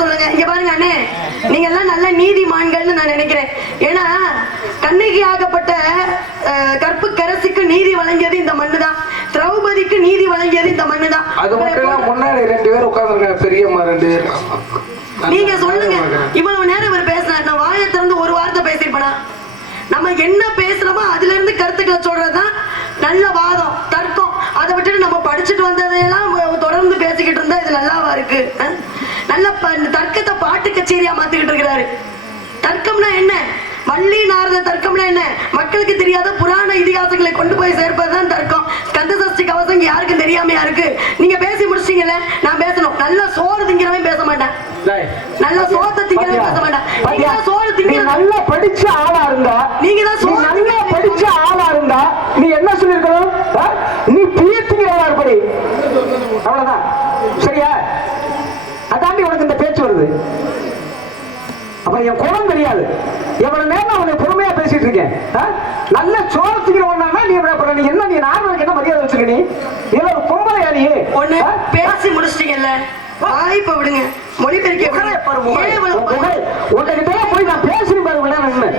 சொல்லுங்க. இங்க பாருங்க அண்ணே. நீங்க எல்லாம் நல்ல நீதிமான்கள்னு நான் நினைக்கிறேன். ஏன்னா கண்ணகி ஆகப்பட்ட கற்பு கரசிக்கு நீதி வழங்கியது இந்த மண்ணுதான். திரௌபதிக்கு நீதி வழங்கியது இந்த மண்ணுதான். அது மட்டும் இல்லாம முன்னாடி ரெண்டு பேர் உட்கார்ந்துருக்காங்க. பெரியம்மா ரெண்டு பேர். நீங்க சொல்லுங்க. இவ்வளவு நேரம் இவர் பேசினார். நான் வாயை திறந்து ஒரு வார்த்தை பேசிருப்பேனா நம்ம என்ன பேசுறோமோ அதுல இருந்து கருத்துக்களை சொல்றதுதான் நல்ல வாதம் தர்க்கம். அதை விட்டுட்டு நம்ம படிச்சுட்டு வந்ததையெல்லாம் தொடர்ந்து பேசிக்கிட்டு இருந்தா இது நல்லாவா இருக்கு? நல்ல தர்க்கத்தை பாட்டு கச்சேரியா மாத்திக்கிட்டு இருக்கிறாரு. தர்க்கம்னா என்ன? வள்ளி நாரத தர்க்கம்னா என்ன? மக்களுக்கு தெரியாத புராண இதிகாசங்களை கொண்டு போய் சேர்ப்பதுதான் தர்க்கம். ஸ்கந்த சஷ்டி கவசம் யாருக்கும் தெரியாமையா இருக்கு? நீங்க பேசி முடிச்சிட்டீங்கல்ல நான் பேசணும். நல்ல சோறு திங்கிறவன் பேச மாட்டேன். நல்ல சோத்தை திங்கிறவன் பேச மாட்டேன் நீங்க தான் சோறு நீ திங்கிற நல்லா படிச்ச ஆளா இருந்தா நீங்க தான் நீ சோறு நல்லா திங்கிறவன் படிச்ச ஆளா இருந்தா நீ என்ன சொல்லிருக்கணும் ஆ? நீ பியத்துங்கிறவா இருப்படி அவ்வளவுதான் சரியா அதாண்டி உனக்கு இந்த பேச்சு வருது அப்ப என் தெரியாது எவ்வளவு நேரம் உன்னை பொறுமையா பேசிட்டு இருக்கேன்? நல்ல சோளத்துக்கிறவனா நீ இப்படி அப்புறம் நீ என்ன நீ நார்மலுக்கு என்ன மரியாதை வச்சுக்க நீ? இல்ல ஒரு பொம்பளையா நீ. ஒண்ணு? பேசி முடிச்சிட்டீங்கல்ல? வாய்ப்பை விடுங்க. எல்லாம் போய் நான் பேசுறேன் பாரு விளையாட நின்னு.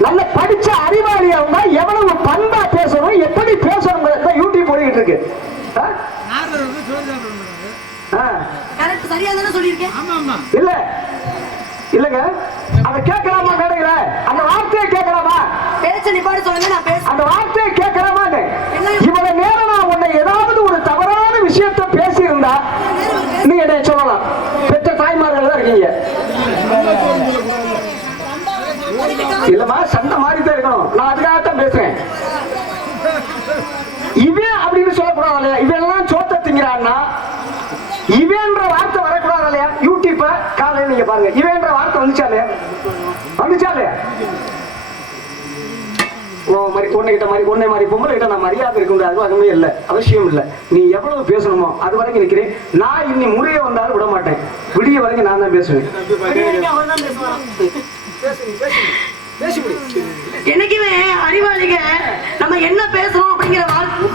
நல்ல படிச்ச அறிவாளியா இருந்தா எவ்வளவு பண்பா பேசணும் எப்படி பேசணும் யூடியூப் ஓடிக்கிட்டு இருக்கு. சரியா தானே சொல்லியிருக்கேன்? இல்ல. இல்லங்க. அத கேட்கலாமா மேடையில அந்த வார்த்தையை கேட்கலாமா? பேச்ச நிப்பாடு சொல்லுங்க நான் பேச அந்த வார்த்தையை கேட்கலாமான்னு இவ்வளவு நேரம் நான் உன்னை ஏதாவது ஒரு தவறான விஷயத்தை பேசியிருந்தா நீ என்னை சொல்லலாம் பெற்ற தாய்மார்கள் தான் இருக்கீங்க இல்லம்மா சண்டை மாதிரி தான் இருக்கணும் நான் அதுக்காகத்தான் பேசுறேன் இவன் அப்படின்னு சொல்லக்கூடாது இல்லையா இவன் எல்லாம் சோத்த திங்கிறான்னா இவன்ற வார்த்தை வரக்கூடாது இல்லையா யூடியூப்ப காலையில நீங்க பாருங்க. இவன்ற வார்த்தை வந்துச்சாலே? இல்லையா ஓ மாதிரி உன்னை கிட்ட மாதிரி உன்னை மாதிரி பொம்பளை கிட்ட நான் மரியாதை இருக்க முடியாது அதுவுமே இல்லை. அவசியம் இல்லை. நீ எவ்வளவு பேசணுமோ அது வரைக்கும் நிற்கிறேன் நான் இன்னி முறைய வந்தாலும் விட மாட்டேன். விடிய வரைக்கும் நான் தான் பேசுவேன். என்னைக்குமே அறிவாளிக? நம்ம என்ன பேசணும் அப்படிங்கிற வார்த்தை?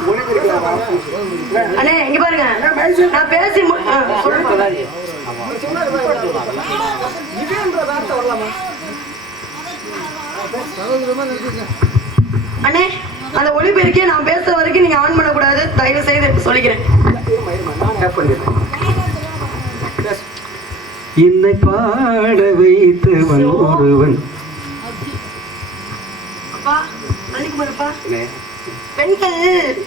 அண்ணே இங்க பாருங்க. நான் பேசி அண்ணே அந்த ஒளிபெருக்கியை நான் பேசுற வரைக்கும் நீங்க ஆன் பண்ணக்கூடாது. தயவு செய்து சொல்லிக்கிறேன். என்னை பாட வைத்தவன் ஒருவன். அப்பா மன்னிக்குமாறுப்பா பெண்கள்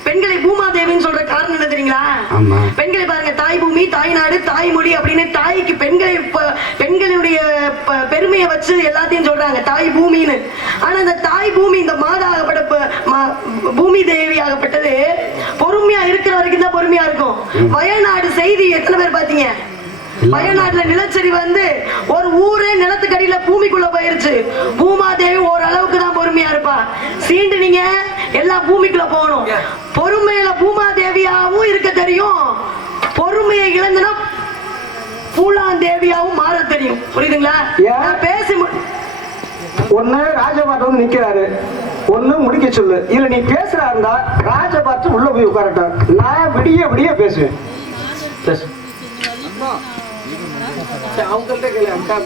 பெண்களை பூமாதேவின்னு சொல்ற காரணம் என்ன தெரியுங்களா. பெண்களை பாருங்க தாய் பூமி தாய் நாடு தாய்மொழி அப்படின்னு தாய்க்கு பெண்களை பெண்களுடைய பெருமையை வச்சு எல்லாத்தையும் சொல்றாங்க தாய் பூமின்னு. ஆனா இந்த தாய் பூமி இந்த மாதா ஆகப்பட்ட பூமி தேவி ஆகப்பட்டது பொறுமையா இருக்கிற வரைக்கும் தான் பொறுமையா இருக்கும். வயநாடு செய்தி எத்தனை பேர் பாத்தீங்க? வயநாட்டுல நிலச்சரி வந்து ஒரு ஊரே நிலத்துக்கடியில பூமிக்குள்ள போயிருச்சு. பூமாதேவி ஓரளவுக்கு தான் பொறுமையா இருப்பா. சீண்டுனீங்க எல்லாம் பூமிக்குள்ள போகணும். பொறுமையில பூமாதேவியாவும் இருக்க தெரியும். பொறுமையை இழந்துனா பூலாந்தேவியாவும் மாற தெரியும். புரியுதுங்களா? பேசி ஒண்ணு ராஜபாட்டு வந்து நிக்கிறாரு. ஒண்ணு முடிக்க சொல்லு. இல்ல நீ பேசுறா இருந்தா ராஜபாட்டு உள்ள போய் உட்காரட்டும். நான் விடிய விடிய பேசுவேன். பேசு. அவங்கள்ட்ட கேளு. அக்கா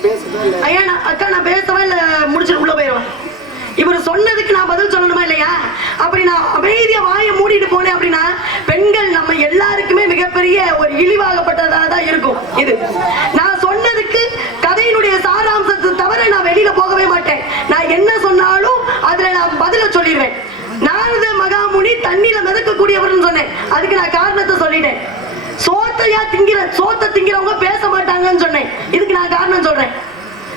இல்ல. ஐயா நான் அக்கா நான் பேசவா இல்ல. முடிச்சுட்டு உள்ள போயிடுவேன் இவர் சொன்னதுக்கு நான் பதில் சொல்லணுமா இல்லையா? அப்படி நான் அமைதியை வாயை மூடிட்டு போனேன் அப்படின்னா பெண்கள் நம்ம எல்லாருக்குமே மிகப்பெரிய ஒரு இழிவாகப்பட்டதாக தான் இருக்கும். இது. நான் சொன்னதுக்கு கதையினுடைய சாராம்சத்தை தவிர நான் வெளியில போகவே மாட்டேன். நான் என்ன சொன்னாலும் அதுல நான் பதில சொல்லிடுவேன். நாரத மகாமுனி தண்ணியில மிதக்கக்கூடியவர்னு சொன்னேன். அதுக்கு நான் காரணத்தை சொல்லிட்டேன். சோத்தையா திங்கிற சோத்தை திங்கிறவங்க பேச மாட்டாங்கன்னு சொன்னேன். இதுக்கு நான் காரணம் சொல்றேன்.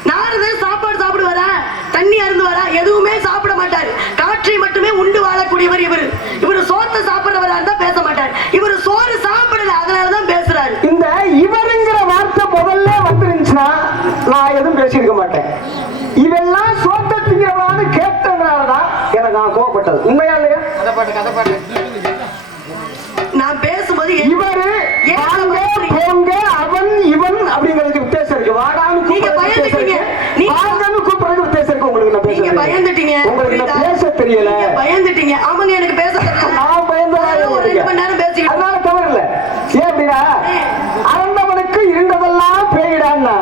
நாரதர் சாப்பாடு சாப்பிடுவாரா? தண்ணி அருந்து வரா எதுவுமே சாப்பிட மாட்டார். காற்றை மட்டுமே உண்டு வாழக்கூடியவர் இவர். இவர் சோத்தை சாப்பிடுறவரா இருந்தா பேச மாட்டார். இவர் சோறு சாப்பிடல அதனாலதான் பேசுறாரு. இந்த இவருங்கிற வார்த்தை முதல்ல வந்துருந்துச்சுன்னா நான் எதுவும் பேசியிருக்க மாட்டேன். இதெல்லாம் சோத்த திங்கிறவனான்னு கேட்டதுனாலதான் எனக்கு நான் கோவப்பட்டது. உண்மையா இல்லையா? கதை பாட்டு கதை பாட்டு நான் பேசும்போது இவரு அவன் இவன் அப்படிங்கிறதுக்கு நீங்க பயந்துட்டீங்க. நீங்க- இருக்கு உங்களுக்கு நான் உங்களுக்கு நான்? பேச தெரியல. பயந்துட்டீங்க. ஆமாங்க எனக்கு பேச தெரியல நான் பயந்ததா நானும் ஒரு ரெண்டு மணி நேரம் பேசிக்கிட்டு அதனால தவறு இல்ல ஏன் அப்படின்னா அரண்டவனுக்கு இருண்டதெல்லாம் பேயிடான்னா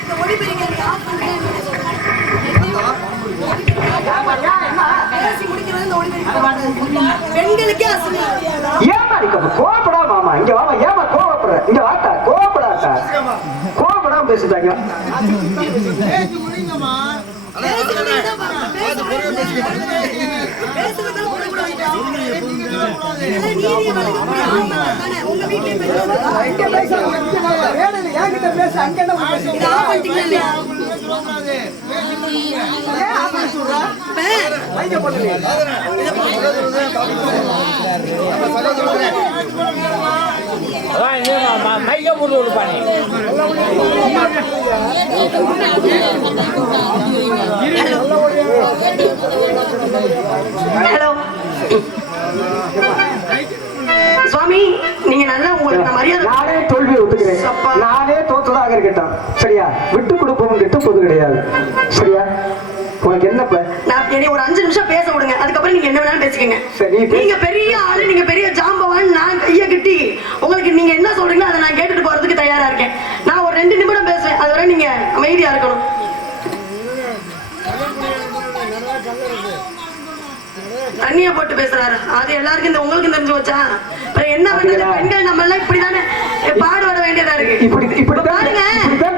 இந்த ஒளிபெருக்கி ஆஃப் பண்ணுங்க பேசி முடிக்கிறது இந்த ஒளிபெருக்கி பெண்களுக்கே அசிங்கம் ஏமா நீ கொஞ்சம் கோவப்படாம மாமா இங்க வாமா ஏமா கோவப்படுற இங்க வாத்தா கோவப்படாதா. கோவப்படாம பேசுதாங்க உங்க வீட்டுல பண்ணிட்டீங்களா இல்லையா? இப்ப மைக்க போட்டு விடுப்பானே ஹலோ சுவாமி நீங்க நல்லா உங்களுக்கு மரியாதை நானே தோல்வியை ஒத்துக்கிறேன். நானே தோத்ததாக இருக்கட்டும். சரியா? விட்டு கொடுப்பவன் கிட்ட பொது கிடையாது. சரியா? உனக்கு என்ன நான் என்னை ஒரு அஞ்சு நிமிஷம் பேச விடுங்க. அதுக்கப்புறம் நீங்க என்ன வேணாலும் பேசிக்கங்க. சரி. நீங்க பெரிய ஆளு நீங்க பெரிய ஜாம்பவான் நான் கைய கட்டி உங்களுக்கு நீங்க என்ன சொல்றீங்களோ அதை நான் கேட்டுட்டு போறதுக்கு தயாரா இருக்கேன். நான் ஒரு ரெண்டு நிமிடம் பேசுவேன். அதுவரை நீங்க அமைதியா இருக்கணும். தண்ணிய போட்டு பேசுறாரு. அது எல்லாருக்கும் இந்த உங்களுக்கு தெரிஞ்சு வச்சா அப்புறம் என்ன பண்றது? பெண்கள் நம்ம எல்லாம் இப்படிதானே பாடுபட வேண்டியதா இருக்கு. இப்படி இப்ப இப்படித்தான் பாருங்க.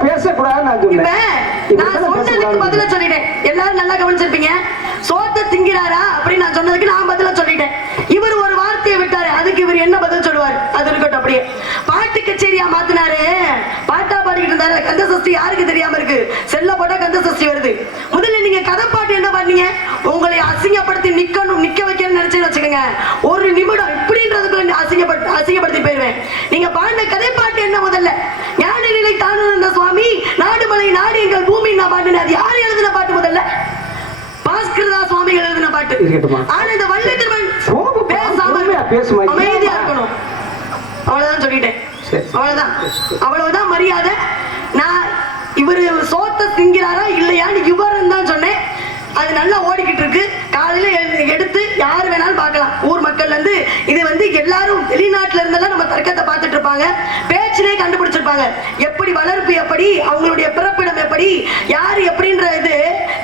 பேசக்கூடாதுன்னு நான் சொன்னதுக்கு பதில பேசக்கூடாது சொல்லிட்டேன். எல்லாரும் நல்லா கவனிச்சிருப்பீங்க. சோத்த திங்கிறாரா? அப்படின்னு நான் சொன்னதுக்கு நான் பதில சொல்லிட்டேன். இவர் ஒரு வார்த்தையை விட்டாரு. அதுக்கு இவர் என்ன பதில் சொல்லுவார்? அது இருக்கட்டும் அப்படியே. பாட்டு கச்சேரியா மாத்தினாரு. பாட்டா பாடிக்கிட்டு இருந்தாரு கந்த சஷ்டி யாருக்கு தெரியாம இருக்கு? செல்ல போட்டா கந்த சஷ்டி வருது. முதல்ல நீங்க கதை பாட்டு என்ன பண்ணீங்க உங்களை அசிங்கப்படுத்தி நிக்கணும் நிக்க வைக்கணும்னு நினைச்சுன்னு வச்சுக்கோங்க. ஒரு நிமிடம் இப்படின்றதுக்குள்ள அசிங்கப்பட்டு அசிங்கப்படுத்தி போயிருவேன். நீங்க பாடின கதை பாட்டு என்ன முதல்ல? ஞான நிலை தானுந்த சுவாமி நாடுமலை நாடு எங்கள் பூமி நான் பாடினேன் அது யார் எழுதின பாட்டு முதல்ல? பாஸ்கரதா சுவாமிகள் எழுதின பாட்டு. ஆனா இந்த வள்ளி திருமன் பேசாம. அமைதியா? இருக்கணும். அவ்வளவுதான் சொல்லிட்டேன். அவ்வளவுதான். அவ்வளவுதான் மரியாதை. நான் இவரு சோத்த திங்கிறாரா இல்லையான்னு இவரும் தான் சொன்னேன். அது நல்லா ஓடிக்கிட்டு இருக்கு. காலையில எடுத்து யார் வேணாலும் பார்க்கலாம். ஊர் மக்கள்ல இருந்து இது வந்து எல்லாரும் வெளிநாட்டுல இருந்தெல்லாம் நம்ம தர்க்கத்தை பார்த்துட்டு இருப்பாங்க பேச்சிலே கண்டுபிடிச்சிருப்பாங்க. எப்படி வளர்ப்பு எப்படி அவங்களுடைய பிறப்பிடம் எப்படி யாரு எப்படின்ற இது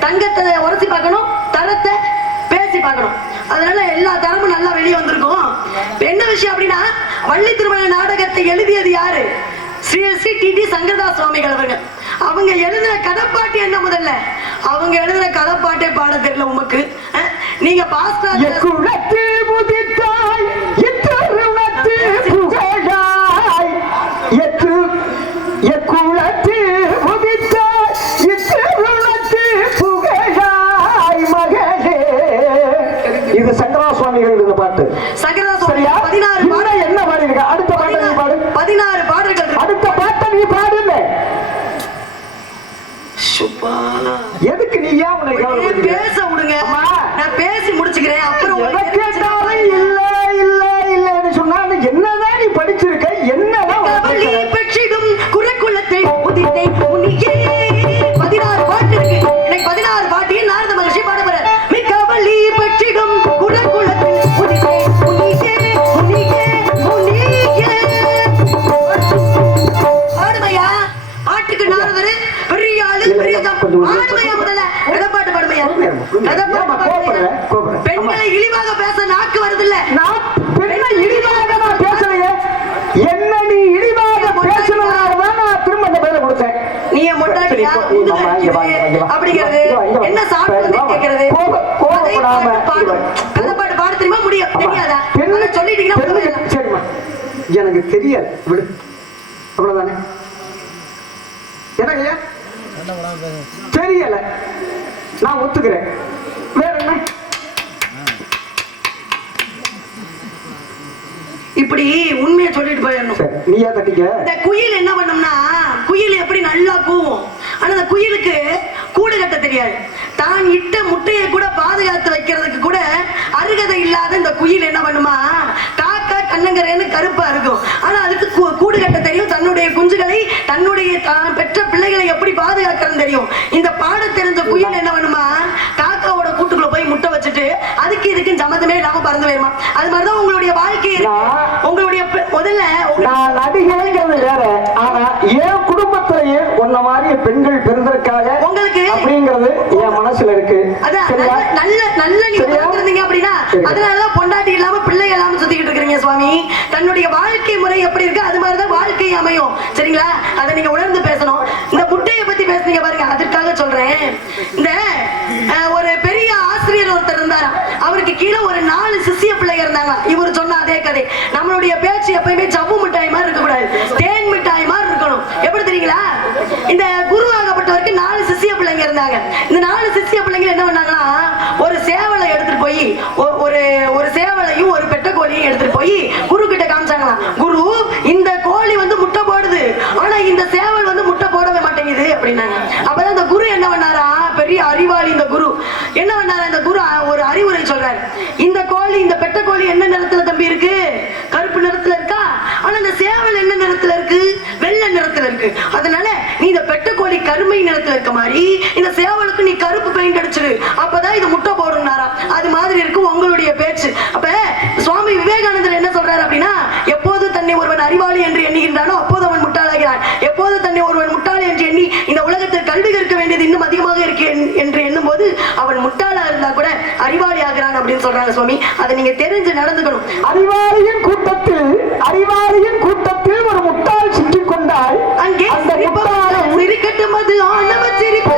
தங்கத்தை உரசி பார்க்கணும் தரத்தை பார்க்கணும் அதனால எல்லா தரமும் நல்லா வெளியே வந்திருக்கும். என்ன விஷயம் அப்படின்னா வள்ளி திருமண நாடகத்தை எழுதியது யாரு? ஸ்ரீ ஸ்ரீ டி டி சங்கரதாஸ் சுவாமிகள் அவர்கள். அவங்க எழுதின கதைப்பாட்டு என்ன முதல்ல? அவங்க எழுதின கதைப்பாட்டே பாட தெரியல உமக்கு. நீங்க பாஸ்கர் தெரியாது விடு. அவ்வளவுதானே? எனக்கு தெரியல. நான் ஒத்துக்கிறேன். வேற என்ன? இப்படி உண்மையை சொல்லிட்டு போயிடணும். நீயா தட்டிக்க? முதல்ல நான் நடிகைங்கிறது வேற. ஆனா என் குடும்பத்திலேயே உன்ன மாதிரி பெண்கள் பெருந்தற்காக உங்களுக்கு அப்படிங்கிறது என் மனசுல இருக்கு. நல்ல நல்ல நீங்க அப்படின்னா அதனாலதான் பொண்டாட்டி இல்லாம பிள்ளை இல்லாம சுத்திக்கிட்டு இருக்கிறீங்க சுவாமி. தன்னுடைய வாழ்க்கை முறை எப்படி இருக்கு அது மாதிரிதான் வாழ்க்கை அமையும். சரிங்களா? அதை நீங்க உணர்ந்து பேசணும். இந்த முட்டையை பத்தி பேசுனீங்க பாருங்க அதுக்காக சொல்றேன். இந்த ஒரு பெரிய ஆசிரியர் ஒருத்தர் இருந்தாரா அவருக்கு கீழே ஒரு நாலு சிசிய பிள்ளைங்க இருந்தாங்க இவர் நம்மளுடைய பேச்சு எப்பயுமே ஜவ்வு மிட்டாய் மாதிரி இருக்கக்கூடாது. தேன் மிட்டாய் மாதிரி இருக்கணும். எப்படி தெரியுங்களா? இந்த குருவாகப்பட்டவருக்கு நாலு சிசிய பிள்ளைங்க இருந்தாங்க. இந்த நாலு சிசிய பிள்ளைங்க என்ன பண்ணாங்கன்னா ஒரு சேவலை எடுத்துட்டு போய் ஒரு ஒரு சேவலையும் ஒரு பெட்ட கோழியும் எடுத்துட்டு போய் குரு கிட்ட காமிச்சாங்களாம். குரு இந்த கோழி வந்து முட்டை போடுது. ஆனா இந்த சேவல் வந்து முட்டை போடவே மாட்டேங்குது அப்படின்னாங்க. அப்பதான் இந்த குரு என்ன பண்ணாரா? பெரிய அறிவாளி இந்த குரு. என்ன பண்ணாரா? இந்த குரு ஒரு அறிவுரை சொல்றாரு. இந்த கோழி இந்த பெட்ட கோழி என்ன நிறத்துல நிறத்துல இருக்கு வெள்ளை நிறத்துல இருக்கு. அதனால நீ இந்த பெட்டக்கோழி கருமை நிறத்துல இருக்க மாதிரி இந்த சேவலுக்கு நீ கருப்பு பெயிண்ட் அடிச்சிரு. அப்பதான் இது முட்டை போடும்னாரா அது மாதிரி இருக்கு உங்களுடைய பேச்சு. அப்ப சுவாமி விவேகானந்தர் என்ன சொல்றாரு அப்படின்னா எப்போது தன்னை ஒருவன் அறிவாளி என்று எண்ணுகின்றானோ அப்போது அவன் முட்டாளாகிறான். எப்போது தன்னை ஒருவன் முட்டாளி என்று எண்ணி இந்த உலகத்தில் கல்வி கற்க வேண்டியது இன்னும் அதிகமாக இருக்கு என்று எண்ணும் போது அவன் முட்டாளா இருந்தா கூட அறிவாளி ஆகிறான் அப்படின்னு சொல்றாங்க சுவாமி. அதை நீங்க தெரிஞ்சு நடந்துக்கணும். அறிவாளியின் கூட்டத்தில் அறிவாளியின் அந்த முட்டாளை சிரிக்கட்டும் அது ஆணவ சிரிப்பு.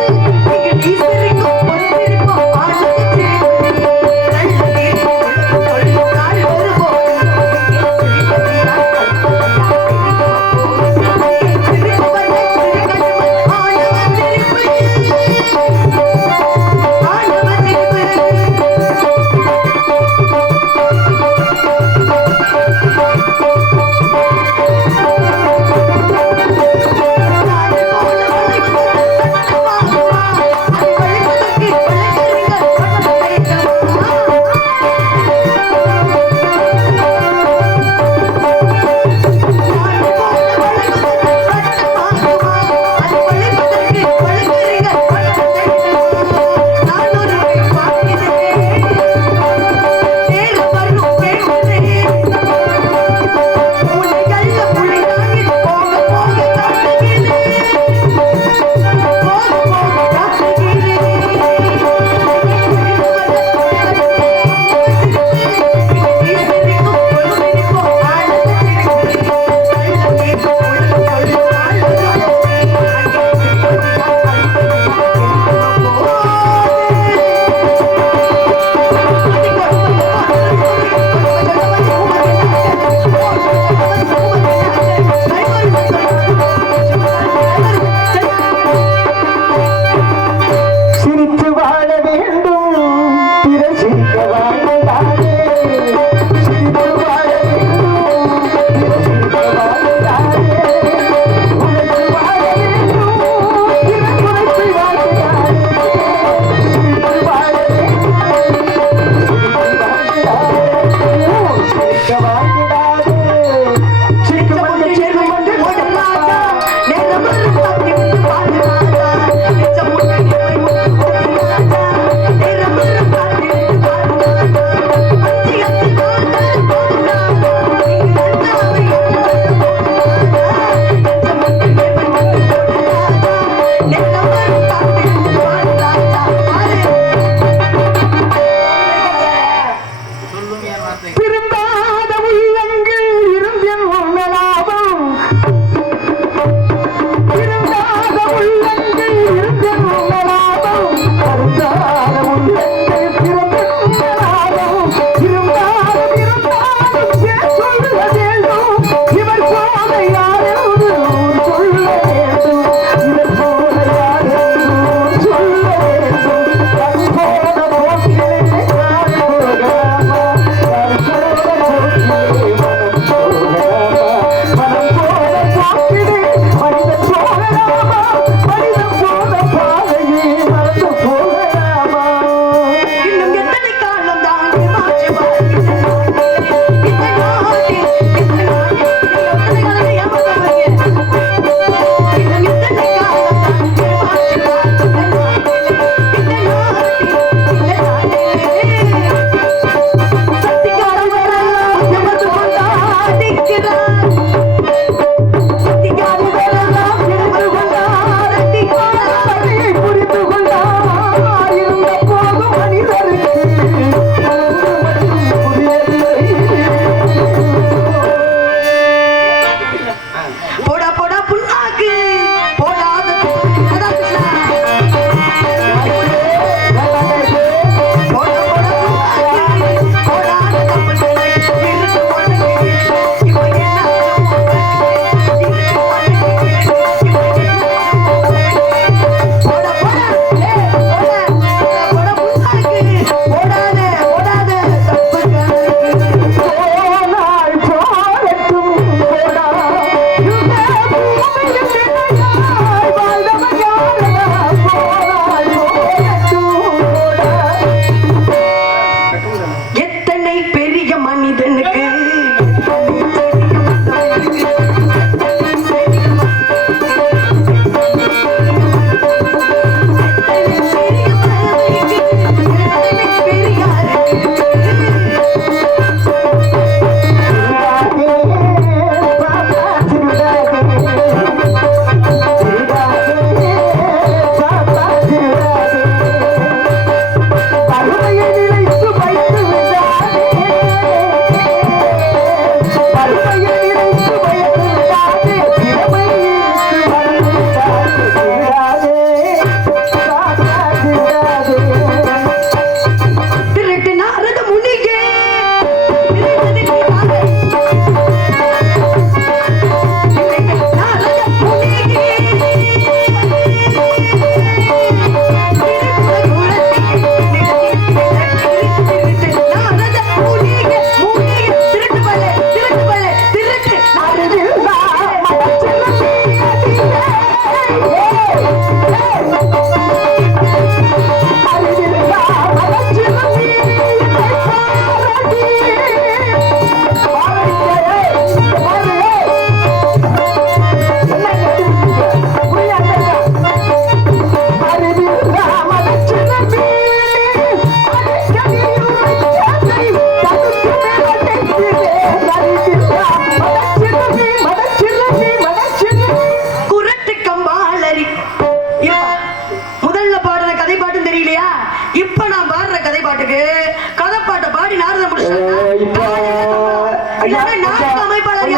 அமைப்பாளர்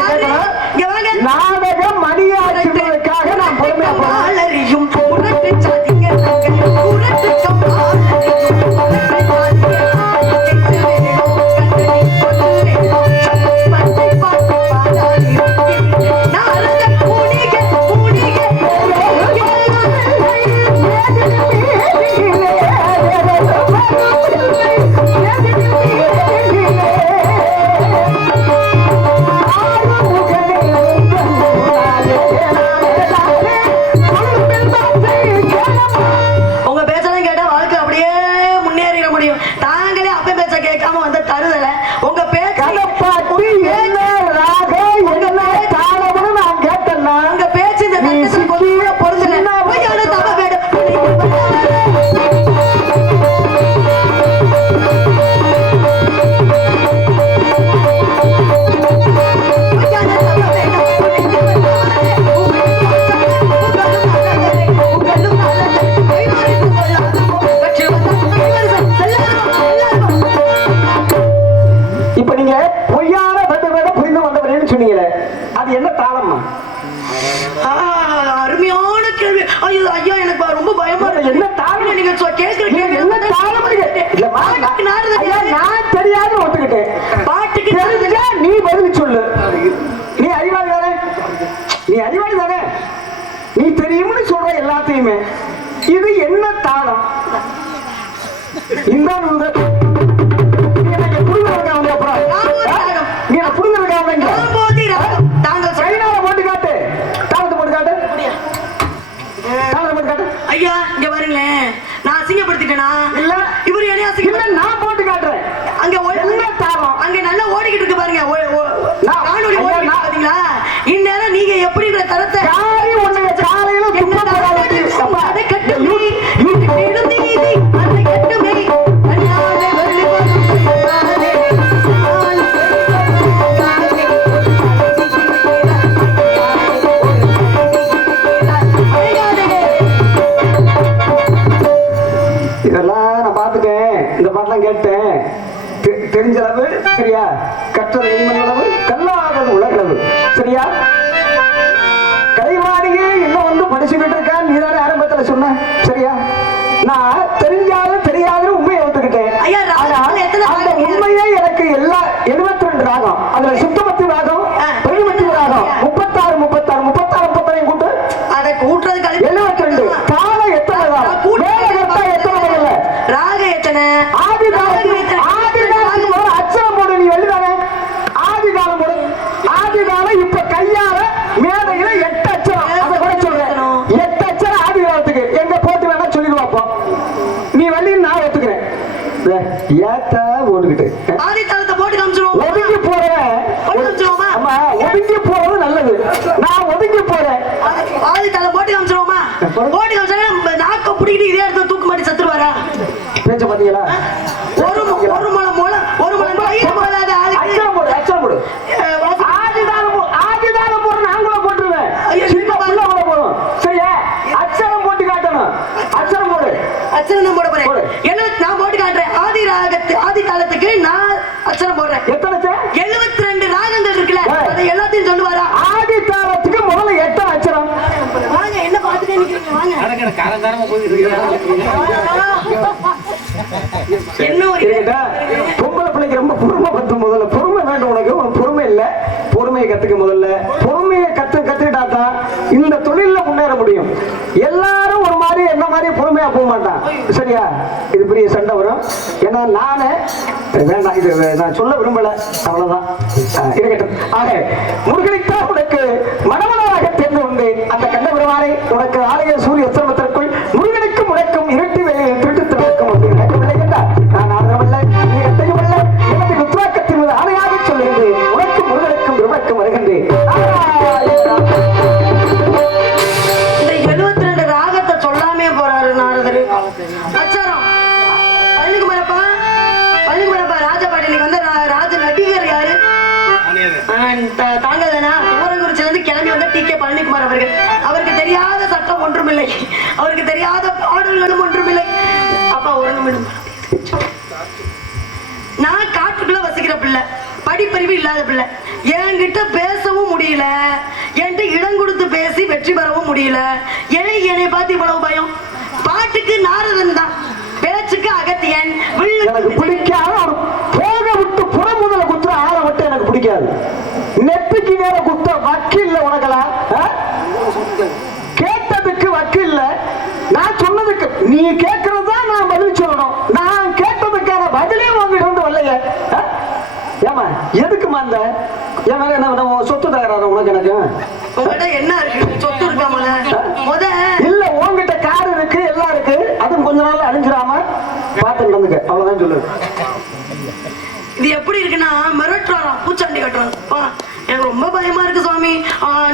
யாரு எல்லாத்தையுமே. இது என்ன தாளம்? இந்த நான் பார்த்துக்கேன் இந்த பாட்டெல்லாம் கேட்டேன். தெரிஞ்ச அளவு சரியா? கற்றது அளவு கல்லாதது உலகளவு. சரியா? கைமாறியே இன்னும் வந்து படிச்சுக்கிட்டு இருக்கேன். நீதானே ஆரம்பத்தில் சொன்ன. சரியா? நான் ஆதித்தளத்தை போட்டு காமிச்சிருவோம். ஒதுங்கி போறேன் ஆமா ஒதுங்கி போறது நல்லது. நான் ஒதுங்கி போறேன். ஆதித்தளம் போட்டு காமிச்சிருவோமா? போட்டு காமிச்சாலே நாக்க பிடிக்கிட்டு இதே இடத்துல தூக்கு மாட்டி சத்துருவாரா? பேச்ச பாத்தீங்களா? பொறுமை வேண்டும் உனக்கு. பொறுமை இல்ல. பொறுமையை கத்துக்க முதல்ல. பொறுமையை கத்து கத்துக்கிட்டாத்தா இந்த தொழில முன்னேற முடியும். எல்லாரும் ஒரு மாதிரி பொறுமையா போக மாட்டான். சரியா? வரும். ஏன்னா நானே நான் சொல்ல விரும்பல. அவ்வளவுதான். ஆக முருகனைத்தான் உனக்கு மனமனாக தேர்ந்து உண்டு அந்த கண்ட பெருமானை உனக்கு ஆலய சூரிய தெரியாத சட்டம் ஒன்றுமில்லை. அவருக்கு தெரியாத பாடல்களும் ஒன்றுமில்லை. அப்பா ஒரு நான் காட்டுக்குள்ள வசிக்கிற பிள்ளை. படிப்பறிவு இல்லாத பிள்ளை. என்கிட்ட பேசவும் முடியல. என்கிட்ட இடம் கொடுத்து பேசி வெற்றி பெறவும் முடியல. என்னை என்னை பார்த்து இவ்வளவு பயம்? பாட்டுக்கு நாரதன் தான். பேச்சுக்கு அகத்தியன். எனக்கு பிடிக்காத. போக விட்டு புறம் முதல குத்துற ஆளை விட்டு எனக்கு பிடிக்காது. நெத்திக்கு நேரம் குத்த வக்கீல்ல உனக்கலாம் நீ கேட்கறது தான் நான் பதில் சொல்லணும். நான் கேட்டதுக்கான பதிலே உங்ககிட்ட இருந்து வரலையே. ஆ? ஏம்மா எதுக்குமா அந்த என்ன நம்ம சொத்து தகராறு உனக்கு எனக்கு? உங்கள்கிட்ட என்ன இருக்கு? சொத்து இருக்காமல முத இல்ல உன்கிட்ட கார் இருக்கு எல்லாம் இருக்கு. அதுவும் கொஞ்ச நாள்ல அழிஞ்சிடாம பார்த்து நடந்துக்க அவ்வளவுதான் சொல்லுது. இது எப்படி இருக்குன்னா மிரட்டுறாராம் பூச்சாண்டி அப்பா, எனக்கு ரொம்ப பயமா இருக்கு சுவாமி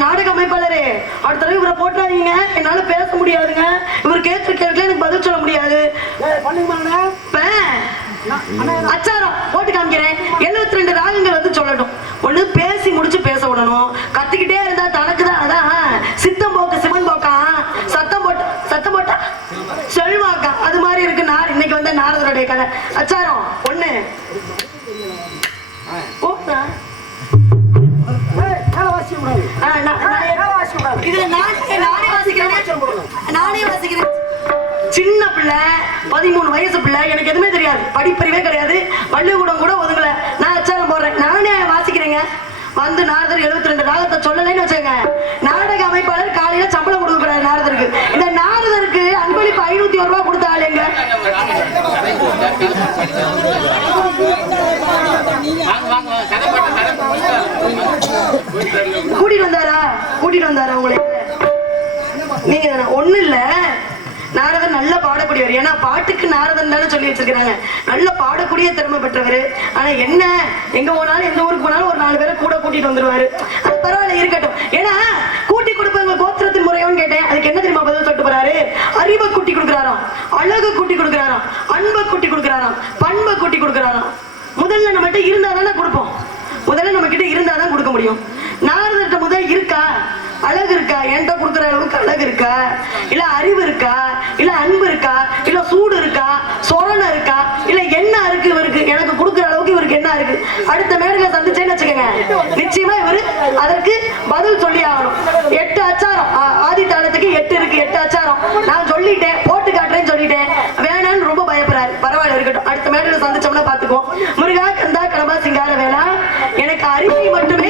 நாடக அமைப்பாளரே அடுத்த தடவை இவரை போட்டாதீங்க. என்னால பேச முடியாதுங்க. இவர் கேட்கிற கேட்கல எனக்கு பதில் சொல்ல முடியாது. அச்சாரம் போட்டு காமிக்கிறேன். 72 ரெண்டு ராகங்கள் வந்து சொல்லட்டும். ஒண்ணு பேசி முடிச்சு பேச விடணும். கத்திக்கிட்டே இருந்தா தனக்கு தான் அதான் சித்தம் போக்கு சிவன் போக்கா? சத்தம் போட்டு சத்தம் போட்டா? செல்வாக்கா? அது மாதிரி இருக்கு நான் இன்னைக்கு வந்து நாரதருடைய கதை. அச்சாரம் ஒண்ணு. போட்டா? ஆ, நான்- இதுல நானே நானே வாசிக்கிறேன் நானே வாசிக்கிறேன் சின்ன பிள்ளை பதிமூணு வயசு பிள்ளை எனக்கு எதுவுமே தெரியாது படிப்பறிவே கிடையாது பள்ளிக்கூடம் கூட ஒதுங்கல நான் அச்சாரம் போடுறேன் நானே வாசிக்கிறேங்க வந்து நாரதர் 72 ரெண்டு ராகத்தை சொல்லலைன்னு வச்சுங்க நாடக அமைப்பாளர் காலையில சம்பளம் கொடுக்கக்கூடாது நாரதருக்கு. இந்த நாரதருக்கு அன்பளிப்பு ஐநூத்தி ஒரு ரூபா கொடுத்தாலேங்க கூட்டிட்டு வந்தாரா? கூட்டிட்டு வந்தாரா உங்களை? நீங்க ஒண்ணு இல்ல. நாரதன் நல்ல பாடக்கூடியவர். ஏன்னா பாட்டுக்கு நாரதன் தானே சொல்லி வச்சிருக்கிறாங்க. நல்ல பாடக்கூடிய திறமை பெற்றவர். ஆனா என்ன? எங்க போனாலும் எந்த ஊருக்கு போனாலும் ஒரு நாலு பேரை கூட கூட்டிட்டு வந்துருவாரு. அது பரவாயில்ல இருக்கட்டும். ஏன்னா கூட்டி கொடுப்பவங்க கோத்திரத்தின் முறையோன்னு கேட்டேன். அதுக்கு என்ன தெரியுமா பதில் சொல்லிட்டு போறாரு? அறிவை கூட்டி கொடுக்குறாராம். அழகு கூட்டி கொடுக்குறாராம். அன்பை கூட்டி கொடுக்குறாராம். பண்பை கூட்டி கொடுக்குறாராம். முதல்ல நம்மகிட்ட இருந்தா தானே கொடுப்போம். முதல்ல நம்ம கிட்ட இருந்தா தான் கொடுக்க முடியும். நாரதர்கிட்ட முதல் இருக்கா? அழகு இருக்கா? என்கிட்ட கொடுக்குற அளவுக்கு அழகு இருக்கா? இல்ல அறிவு இருக்கா? இல்ல அன்பு இருக்கா? இல்ல சூடு இருக்கா? சொரணை இருக்கா? இல்ல என்ன இருக்கு இவருக்கு? எனக்கு கொடுக்குற அளவுக்கு இவருக்கு என்ன இருக்கு? அடுத்த மேடையில சந்திச்சேன்னு வச்சுக்கோங்க. நிச்சயமா இவரு அதற்கு பதில் சொல்லி ஆகணும். எட்டு அச்சாரம். ஆதி தாளத்துக்கு எட்டு இருக்கு. எட்டு அச்சாரம். நான் சொல்லிட்டேன் போட்டு காட்டுறேன்னு சொல்லிட்டேன் வேணான்னு ரொம்ப பயப்படுறாரு பரவாயில்ல இருக்கட்டும் அடுத்த சந்திச்சோம்னா முருகா கந்தா கடம்பா சிங்கார வேணா எனக்கு அரிசி மட்டுமே